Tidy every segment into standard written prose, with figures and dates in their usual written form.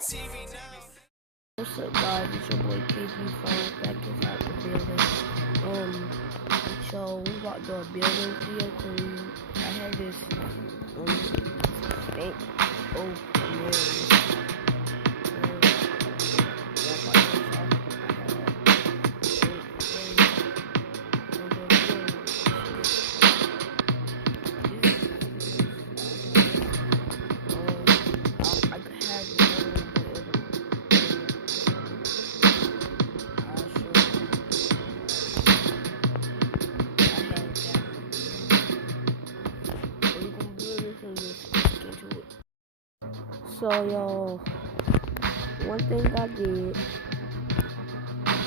What's up, guys? It's your boy KG Phone back inside the building. So we about to do a building video because I had this bank open there. So yo, one thing I did,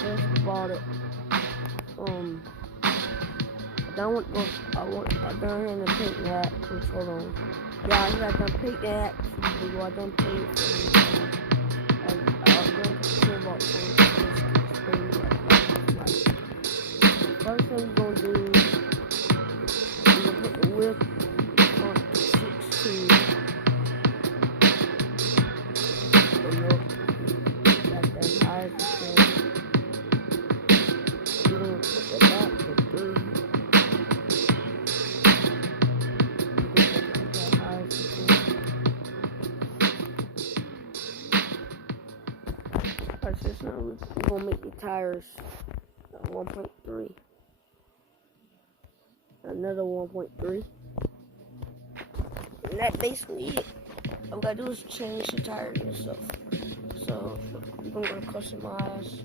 just bought it. I done had to paint that. Hold on. Yeah, I done paint that. I done paint it. I'm going to say about first thing we're gonna do is put the whip on 16. So we're gonna make the tires 1.3, another 1.3, and that's basically it. All we gotta do is change the tires and stuff. So we're gonna customize.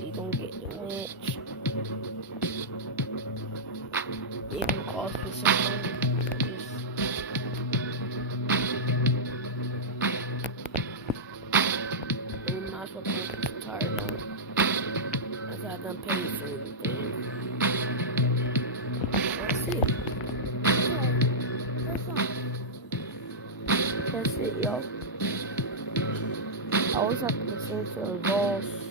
We're gonna get the winch. It will cost me some money. Put some tires on it. That's how I done paid for everything. That's it. That's it, y'all. I always have to listen to the exhaust.